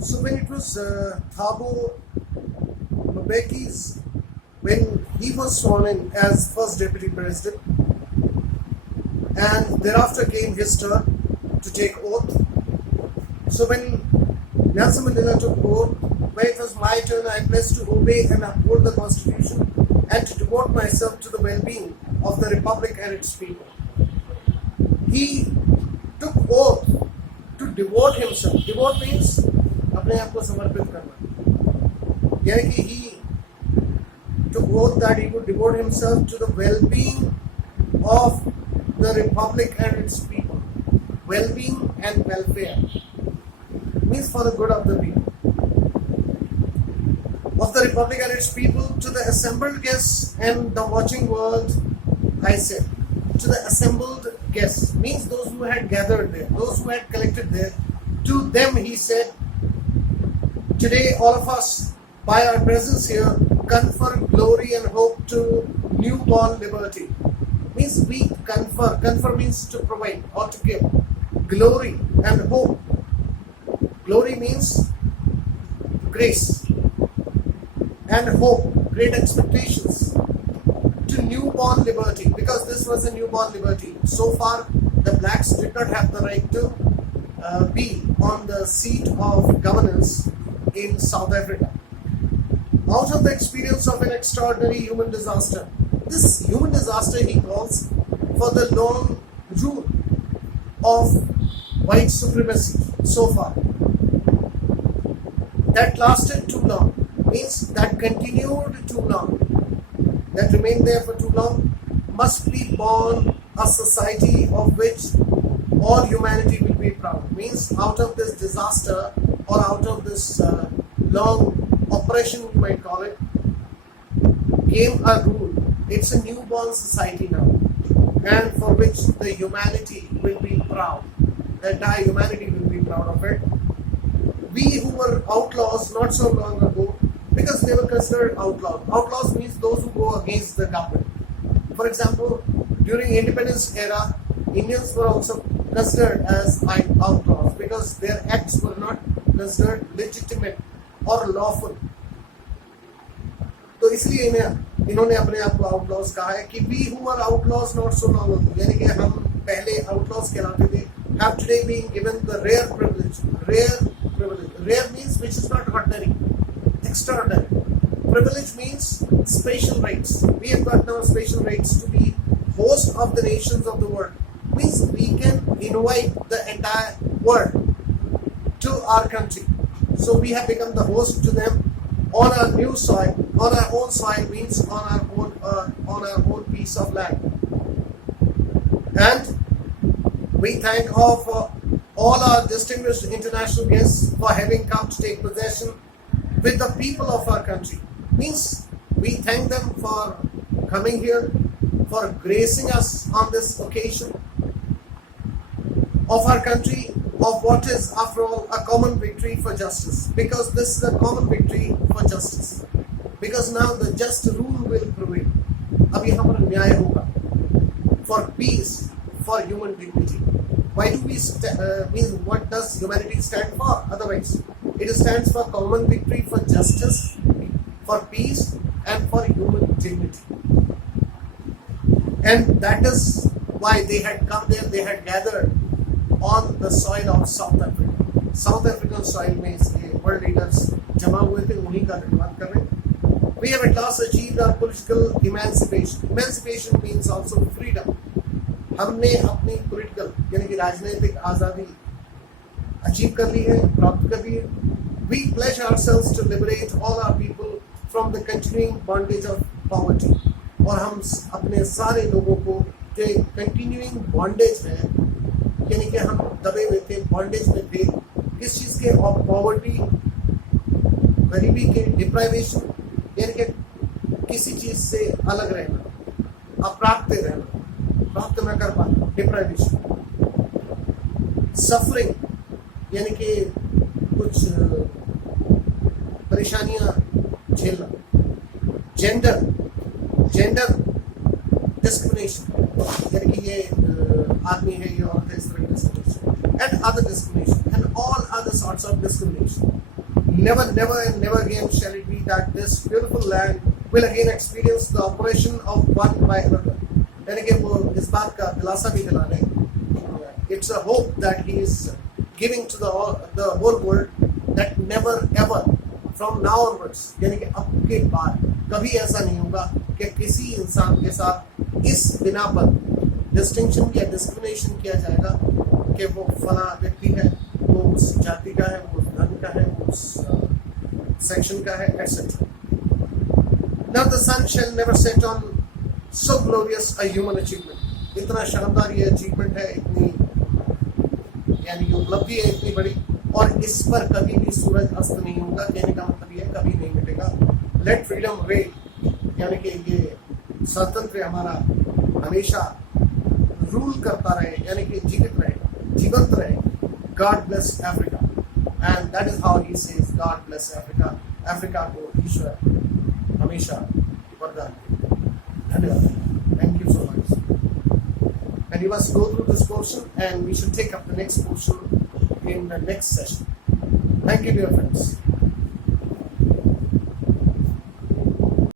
So when it was Thabo Mbeki's, when he was sworn in as first deputy president, and thereafter came his turn to take oath. So when Nelson Mandela took oath, when it was my turn, I pledged to obey and uphold the Constitution and to devote myself to the well-being of the Republic and its people. He took oath to devote himself. Devote means अपने आप को समर्पित करना. यानी कि he took oath that he would devote himself to the well-being of the Republic and its people. Well-being and welfare means for the good of the people. Of the Republic and its people, to the assembled guests and the watching world, I said, to the assembled guests means those who had gathered there, those who had collected there. To them he said, today all of us, by our presence here, confer glory and hope to newborn liberty. Means we confer. Confer means to provide or to give. Glory and hope. Glory means grace. And hope, great expectations to newborn liberty, because this was a newborn liberty. So far, the blacks did not have the right to be on the seat of governance in South Africa. Out of the experience of an extraordinary human disaster, this human disaster he calls for the long rule of white supremacy so far. That lasted too long. Means that continued too long, that remained there for too long, must be born a society of which all humanity will be proud. Means out of this disaster or out of this long oppression, we might call it, came a rule. It's a newborn society now, and for which the humanity will be proud. The entire humanity will be proud of it. We who were outlaws not so long ago, because they were considered outlaws. Outlaws means those who go against the government. For example, during independence era, Indians were also considered as outlaws because their acts were not considered legitimate or lawful. तो इसलिए इन्होंने अपने आप को outlaws कहा है कि we who were outlaws not so long ago, यानी कि हम पहले outlaws कहलाते थे, have today been given the rare privilege. Rare means which is not ordinary. Extraordinary. Privilege means special rights. We have got now special rights to be host of the nations of the world. Means we can invite the entire world to our country. So we have become the host to them on our new soil. On our own soil means on our own piece of land. And we thank all our distinguished international guests for having come to take possession with the people of our country. Means we thank them for coming here, for gracing us on this occasion of our country, of what is after all a common victory for justice. Because this is a common victory for justice. Because now the just rule will prevail. अब यहाँ पर न्याय होगा. For peace, for human dignity. Why do we mean what does humanity stand for? Otherwise, it stands for common victory for justice, for peace, and for human dignity. And that is why they had come there, they had gathered on the soil of South Africa. South African soil में इसलिए world leaders जमा हुए थे, उन्हीं का धन्यवाद कर रहे हैं. We have at last achieved our political emancipation. Emancipation means also freedom. हमने अपनी पॉलिटिकल यानी कि राजनीतिक आज़ादी अचीव कर ली है, प्राप्त कर ली है. We pledge ourselves to liberate all our people from the continuing bondage of poverty. और हम अपने सारे लोगों को जो continuing bondage है, यानी कि हम दबे हुए थे, bondage में थे, किस चीज़ के, of poverty, गरीबी के, deprivation, यानी कि किसी चीज़ से अलग रहना, अप्राप्त रहना, प्राप्त न कर पाना, deprivation, suffering, यानी कि कुछ परेशानियां झेलना, जेंडर डिस्क्रिमिनेशन, यानी कि ये आदमी है, ये औरत है, इस तरह की discrimination, and other discrimination and all other sorts of discrimination. Never, never and never again shall it be that this beautiful land will again experience the oppression of one by another. यानी कि वो इस बात का दिलासा भी दिला रहे हैं. It's a hope that he is giving to the whole world that never ever from now onwards, यानी कि अब के बाद कभी ऐसा नहीं होगा कि किसी इंसान के साथ इस बिना पर डिस्टिंक्शन या डिस्क्रिमिनेशन किया जाएगा कि वो फला व्यक्ति है, वो उस जाति का है, वो उस धर्म का है, वो उस सेक्शन का है, etc. Now the sun shall never set on so glorious a human achievement. इतना शानदार ये अचीवमेंट है, इतनी यानी कि उपलब्धि है इतनी बड़ी, और इस पर कभी भी सूरज अस्त नहीं होगा. कहने का मतलब ये कभी नहीं मिटेगा. लेट फ्रीडम रेन, यानी कि ये स्वतंत्र हमारा हमेशा रूल करता रहे, यानी कि जीवंत रहे. God bless Africa, and that is how he says God bless Africa. Africa को ईश्वर हमेशा वरदान दे. धन्यवाद. Thank you so much. And you must go through this portion, and we should take up the next portion in the next session. Thank you, dear friends.